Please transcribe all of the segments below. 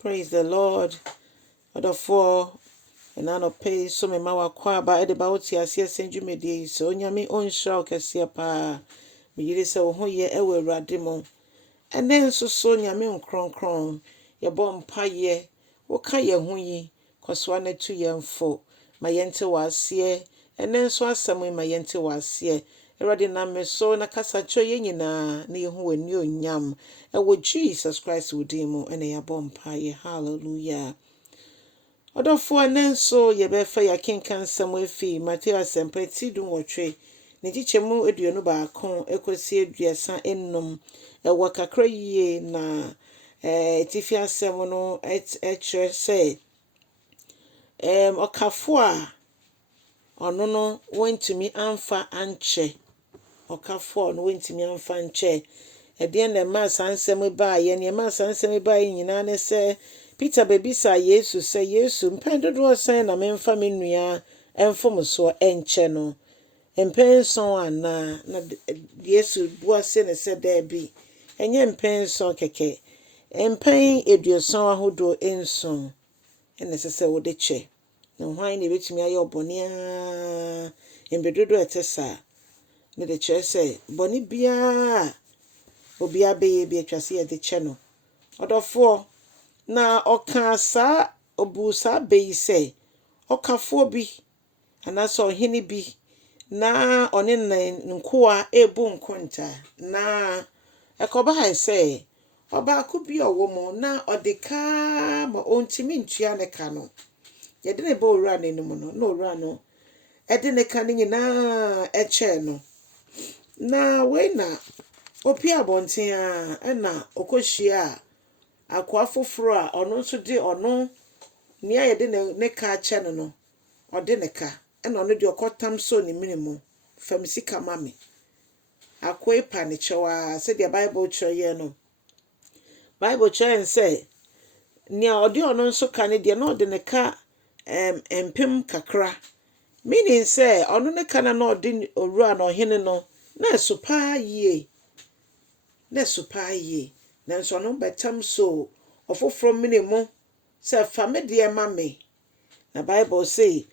Praise the Lord. Adofo enano pay so me ma wakwa ba e de ba woti ase asendwumedie so onyame onhira okese pa me yiri se wo ho ye e wo Awurade mo ene nso so nyame nkronkron ye bɔ mpaye wo ka ye ho yi koso na tu ye mfo ma yente wase ene nso asɛm ma yente wase Awurade na me so na kasa cho ye nyina na ye ho wani onyam e wo Jesus Christ wodin mu ene ye bɔ mpaye. Hallelujah. Odofo anenso ye be fa yakenkan sam afi Matteo asempati dum wotwe ne gichemu aduonu baako ekosi aduasa ennum e wakakra yie na tifi asem no etre se okafo a ono no wantumi amfa anche okafo no wantumi amfa anche de na ma sansem ba ye ne ma sansem ba nyina ne se Peter bebisa Yesu se Yesu mpendodo san na memfa menua emfom so enche no mpenson ana na Yesu buase ne se da bi enye mpenson keke empen eduoson ahodo enson ene se wode che na hwan ne betumi aye obone a embedodo etesa ne de che se boni bia obi abeye bi atwase ye de che no odofo na okasa obusa beyi se okafo bi anaso ohini bi na one nkoa ebu nkonta na ekoba se oba kubi owo na odeka ma ontimi ntua ne ka no ye de ne ba owura ne num no na owura no e de ne ka ne nyina eche no na we na opi abonten a na okohia akwa foforo a ono nso de ono nia ye de ne ka ache no ode ne ka na ono de okotam so ne minimu famsika mame akwa epa ne chewa se the Bible choye no Bible choye say nia ode ono nso ka ne de na ode ne ka empem kakra meaning say ono ne ka na ode owura na ohene no na supa yie na so no betam so ofoforo minimu se famede mame na Bible say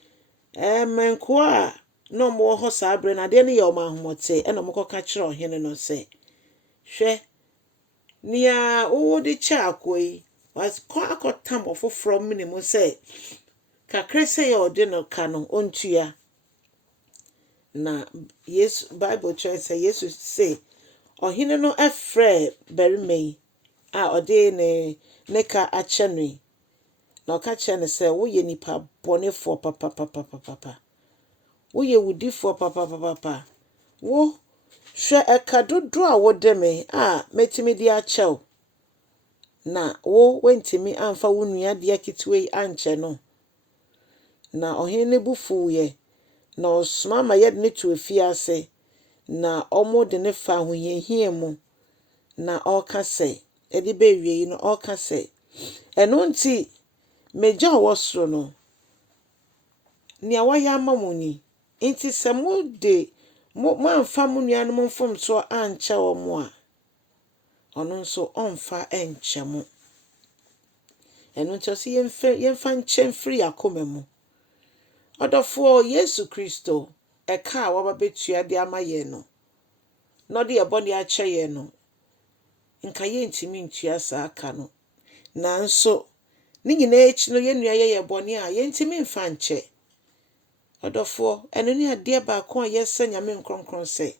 menko a no mo ho sabre na de ne ye o mahomote e no mo koka kire ohene no se hwe nia wo de cha akoi was ko akotam ofoforo minimu se kakre se ye ode no ka no ontua na yes Bible choice say Jesus say ohene no efre berimei a ode ne ka ache no na oka che ne se wo ye nipa bonefo papa wo ye wudifo papa wo hwe ekadodo a wo de me a metimi di achew na wo wentimi amfa wo nua de akitwe anche no na ohene bufu ye na osuma ma ye ne tu afiase na omo de ne fa hoyehie mu na oka se edi be wie no oka se eno nti meja wosoro no nia waya mamoni nti se mo de mo amfa mo nua no mfom so anche wo mo a ono nso onfa enche mo eno nti so yemfa nche mfiri akoma mu odofo Yesu Kristo eka waba betua de amaye no no de ebone ache ye no nka ye ntimi ntua sa aka no nanso ni nyina echi no ye nua ye bone a ye ntimi mfa nche odofo eno ni ade ba ko a ye se nyame nkronkron se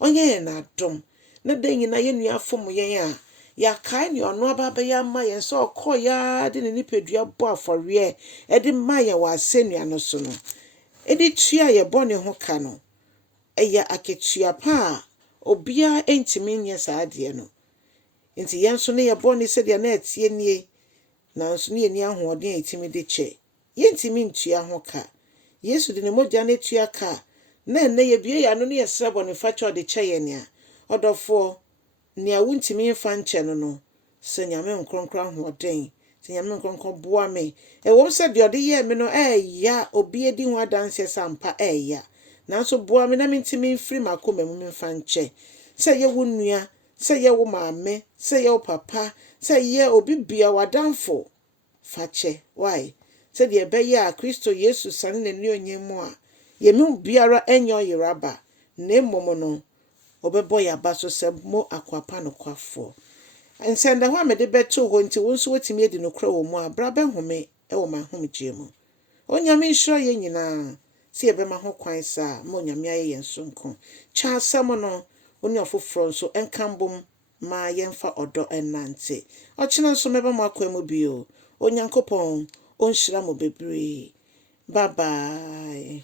onye na adom na de nyina ye nua afom ye a ya kai ni ono aba be ya ma ye so okoya de ne nipadua bo afore e de ma ye wa asenua no so no e de tua ye bone ho ka no eya aketua pa obia entimi nye saade no nti yenso ne ye bone se de na etie nie na nso ne ni ahoɔden etimi de che yentimi ntua ho ka Yesu de ne mogya na tua ka na enne ye bie ya no ne yesra bone fa cho de che ye ne a odofo ne a wuntimi mfa nche no se nyame nkronkron ahoɔden se nyame nkronkron boa me e wo se de ode ye me no ya obi edi ho adanse sampa ya nanso boa me na mentimi mfiri makoma mu mfa nche se ye wo nua se ye wo maame se ye wo papa se ye obi bia wadanfo Fakyɛ. Why? Sedeɛ ɛbɛyɛ a Kristo Yesu sane n'ani onye mu a yɛmu biara enyo yeraba na mmom no obɛbɔ yaba so sɛ mo akwapa no kwafo. Nsɛnda hɔ a mede bɛto hɔ nti wo nso wotumi edi no kra wɔ mu a bra bɛhome ɛwɔ ma homgye mu. Onyame nhyira yɛ nyinaa sɛ yɛbɛma ho kwan saa ma onyame ayɛ yɛn so nko. Kya asɛm no wo ne ɔfoforɔ nso ɛnkambom ma yɛmfa ɔdɔ ɛnante. Ɔkyena nso mɛba mo akwa mu bio. Onyankopɔn onhyira mo bebree. Bye bye.